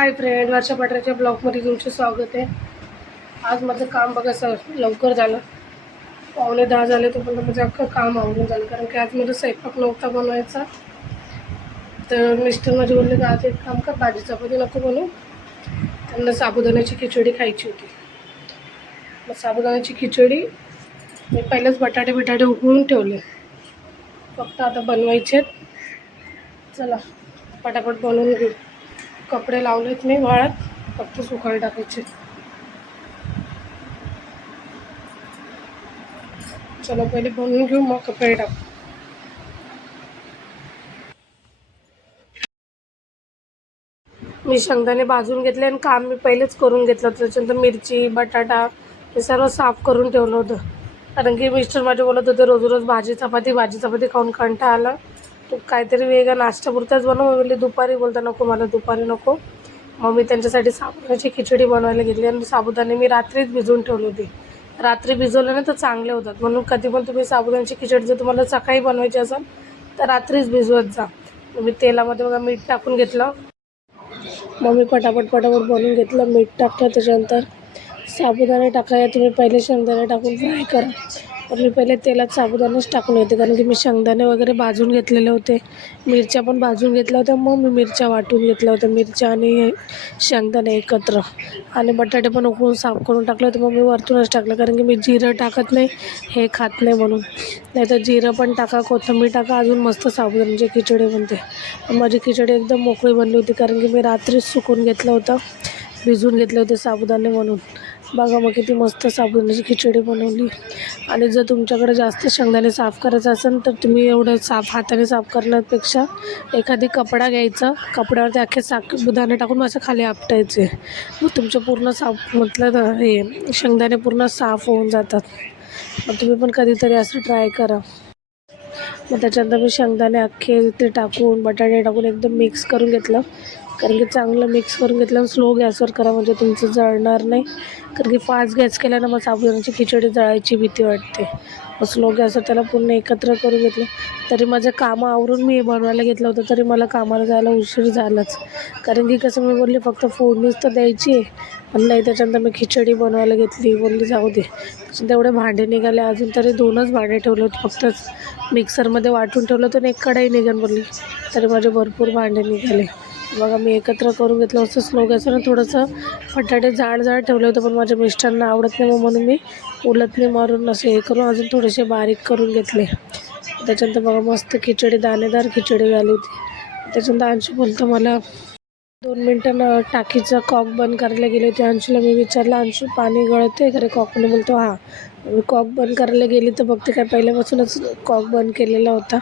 Hi friend वर्षा पाटराच्या ब्लॉगमध्ये तुमचे स्वागत आहे. आज माझं काम बघा सर लवकर झालं. पावणे दहा झाले तोपर्यंत माझं अख्खं काम आवडून झालं. कारण की आज मला स्वयंपाक नव्हता बनवायचा. तर मिस्टर माझे बोलले की आज एक काम कर भाजी चपाती नको बनवू. त्यांना साबुदाण्याची खिचडी खायची होती. मग साबुदाण्याची खिचडी मी पहिलेच बटाटे बिटाटे उकळून ठेवले. फक्त आता बनवायचे चला पटापट बनवून घेऊ. कपडे लावलेत मी वाळत फक्त सुकायला टाकायचे. चला पहिले बनवून घेऊ मग कपडे टाकू. मी शेंगदाणे भाजून घेतले आणि काम मी पहिलेच करून घेतलं होतं. त्याच्यानंतर मिरची बटाटा हे सर्व साफ करून ठेवलं होतं. कारण की मिस्टर माझे बोलत होते रोज रोज भाजी चपाती भाजी चपाती खाऊन कंटा आला. तू काहीतरी वेगळा नाश्तापुरताच बनव. मी दुपारी बोलता नको मला दुपारी नको. मग मी त्यांच्यासाठी साबुदाण्याची खिचडी बनवायला घेतली आणि साबुदाणे मी रात्रीच भिजवून ठेवले होते. रात्री भिजवले ना तर चांगले होतात. म्हणून कधी पण तुम्ही साबुदाण्याची खिचडी जर तुम्हाला सकाळी बनवायची असेल तर रात्रीच भिजवत जा. मी तेलामध्ये बघा मीठ टाकून घेतलं. मग मी पटापट पटापट बनवून घेतलं. मीठ टाकलं त्याच्यानंतर साबुदाणे टाकायला तुम्ही पहिले शेंगदाणे टाकून फ्राय करा. पण मी पहिले तेलात साबुदाणेच टाकून होते कारण की मी शेंगदाणे वगैरे भाजून घेतलेले होते. मिरच्या पण भाजून घेतल्या होत्या मग मी मिरच्या वाटून घेतल्या होत्या. मिरच्या आणि शेंगदाणे एकत्र. आणि बटाटे पण उकळून साफ करून टाकले होते मग मी वरतूनच टाकलं कारण की मी जिरं टाकत नाही हे खात नाही म्हणून. नाहीतर जिरं पण टाका कोथंबीर टाका अजून मस्त साबुदाण्याची खिचडी बनते. माझी खिचडी एकदम मोकळी बनली होती कारण की मी रात्रीच सुकून घेतलं होतं भिजवून घेतले होते साबुदाणे म्हणून. बघा मग किती मस्त साबुदाण्याची खिचडी बनवली. आणि जर तुमच्याकडे जास्त शेंगदाणे साफ करायचं असेल तर तुम्ही एवढं साफ हाताने साफ करण्यापेक्षा एखादी कपडा घ्यायचा. कपड्यावरती अख्खे साबुदाणे टाकून असं खाली आपटायचे. मग तुमचं पूर्ण साफ म्हटलं हे शेंगदाणे पूर्ण साफ होऊन जातात. मग तुम्ही पण कधीतरी असं ट्राय करा. मग त्याच्यानंतर मी शेंगदाणे अख्खे ते टाकून बटाटे टाकून एकदम मिक्स करून घेतलं. कारण की चांगलं मिक्स करून घेतलं स्लो गॅसवर करा म्हणजे तुमचं जळणार नाही. कारण की फास्ट गॅस केल्यानं मग साबुदाण्याची खिचडी जळायची भीती वाटते. मग स्लो गॅसवर त्याला पूर्ण एकत्र करून घेतलं. तरी माझं कामं आवरून मी बनवायला घेतलं होतं तरी मला कामाला जायला उशीर झालाच. कारण की कसं मी बोलली फक्त फोडणीच तर द्यायची आहे. पण नाही त्याच्यानंतर मी खिचडी बनवायला घेतली. बोलली जाऊ दे. तेवढे भांडे निघाले. अजून तरी दोनच भांडे ठेवले होते फक्तच मिक्सरमध्ये वाटून ठेवलं तर एक कढई निघन बोलली तरी माझे भरपूर भांडे निघाले. बघा मी एकत्र करून घेतलं असं स्लो गॅसवर थोडंसं बटाटे जाड जाड ठेवलं होतं पण माझ्या मिस्टरांना आवडत नाही मग म्हणून मी उलटणी मारून असे हे करून अजून थोडेसे बारीक करून घेतले. त्याच्यानंतर बघा मस्त खिचडी दाणेदार खिचडी झाली होती. त्याच्यानंतर अंशू बोलतो मला दोन मिनटं टाकीचं कॉक बंद करायला गेले होते. अंशूला मी विचारलं अंशू पाणी गळते खरे कॉकने बोलतो हां. मी कॉक बंद करायला गेली तर बघते काय पहिल्यापासूनच कॉक बंद केलेला होता.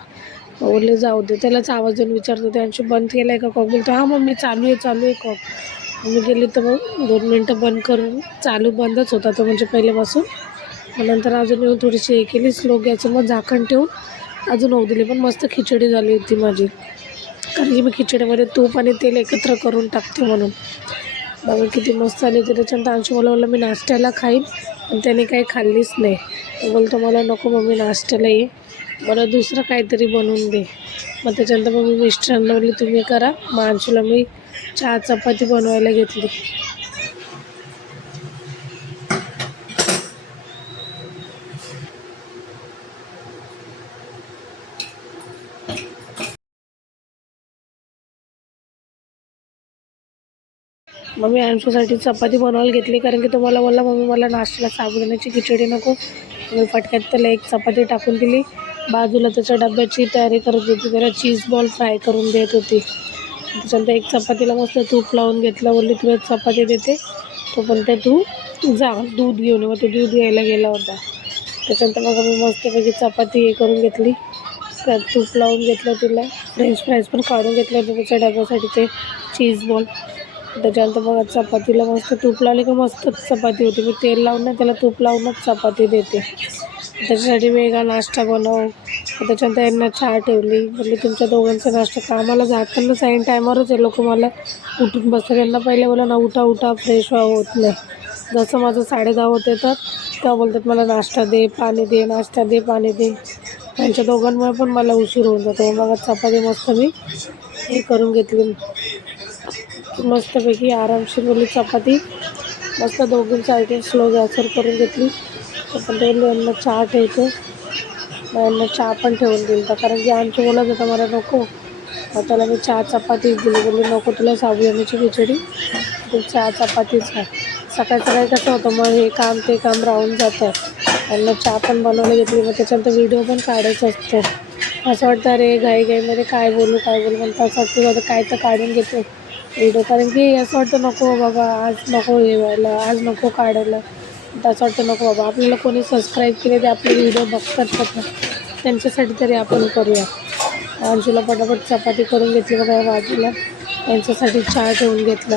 बोलले जाऊ दे. त्यालाच आवाज देऊन विचारतो होते बंद केला आहे का कॉक? बोलतो हां मम्मी चालू आहे चालू आहे कॉक. मी गेली तर मग दोन मिनटं बंद करून चालू बंदच होता तो म्हणजे पहिल्यापासून. मग नंतर अजून येऊन थोडीशी हे केली स्लो गॅसवर मग झाकण ठेवून अजून होऊ दिली. पण मस्त खिचडी झाली होती माझी. कारण की मी खिचडीमध्ये तूप आणि तेल एकत्र करून टाकते म्हणून. बघा किती मस्त आली होती. त्याच्यानंतर अंशू मला बोललं मी नाश्त्याला खाईन. पण त्याने काही खाल्लीच नाही. तो बोलतो मला नको मम्मी नाश्त्याला ये. मला दुसरं काहीतरी बनवून दे. मग त्याच्यानंतर मम्मी मिस्टरांना बोलली तुम्ही करा. मग मी चहा चपाती बनवायला घेतली. मग मी अंशूसाठी चपाती बनवायला घेतली कारण की तुम्हाला बोलला मम्मी मला नाश्त्याला साबुदाण्याची खिचडी नको. मी फटक्यात त्याला एक चपाती टाकून दिली. बाजूला त्याच्या डब्याची तयारी करत होती. त्याला चीज बॉल फ्राय करून देत होती. त्याच्यानंतर एक चपातीला मस्त तूप लावून घेतलं. बोलली तुला चपाती देते. तो पण ते तू जा दूध घेऊन ये. मग तो दूध घ्यायला गेला होता. त्याच्यानंतर मग मी मस्तपैकी चपाती हे करून घेतली. त्यात तूप लावून घेतलं तिला. फ्रेंच फ्राईज पण काढून घेतलं होतं त्याच्या डब्यासाठी ते चीज बॉल त्याच्यानंतर बघा चपातीला मस्त तूप लावले का मस्तच चपाती होती. मी तेल लावून नाही त्याला तूप लावूनच चपाती देते. त्याच्यासाठी वेगळा नाश्ता बनव. त्याच्यानंतर यांना चहा ठेवली. म्हणजे तुमच्या दोघांचा नाश्ता कामाला जाताना साईन टायमावरच आहे. लोक मला उठून बसतात. यांना पहिले बोला ना उठा उठा फ्रेश व्हा होत नाही. जसं माझं साडेदहा होत येतात तेव्हा बोलतात मला नाश्ता दे पाणी दे नाश्ता दे पाणी दे. त्यांच्या दोघांमुळे पण मला उशीर होऊन जातो. बघा चपाती मस्त मी हे करून घेतली. मस्तपैकी आरामशीर बोलली चपाती. मस्त दोघींचं आयटम स्लो गॅसवर करून घेतली. आपण ते यांना चहा ठेवतो. मग यांना चहा पण ठेवून दिली तर कारण की आमची बोलत होता मला नको. मग त्याला मी चहा चपातीच दिली. बोलली नको तुला साबुदाण्याची खिचडी. तू चहा चपातीच आहे सकाळी सकाळी कसं होतं मग हे काम ते काम राहून जातं. त्यांना चहा पण बनवली घेतली. मग त्याच्यानंतर व्हिडिओ पण काढायचा असतो. असं वाटतं अरे घाई घाईमध्ये काय बोलू काय बोलू? पण तसं वाटतं काय तर काढून घेते व्हिडिओ कारण की असं वाटतं नको बाबा आज नको हे व्हायला आज नको काढायला. असं वाटतं नको बाबा आपल्याला कोणी सबस्क्राईब केले ते आपले व्हिडिओ बघतात ना त्यांच्यासाठी तरी आपण करूया. अंशूला पटापट चपाती करून घेतली बघा या बाजूला. त्यांच्यासाठी चहा ठेवून घेतला.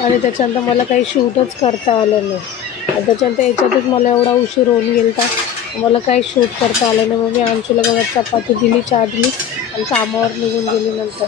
आणि त्याच्यानंतर मला काही शूटच करता आलं नाही. आणि त्याच्यानंतर याच्यातच मला एवढा उशीर होऊन गेला मला काही शूट करता आलं नाही. मग मी अंशूला बघा चपाती दिली चहा दिली आणि कामावर निघून गेली नंतर.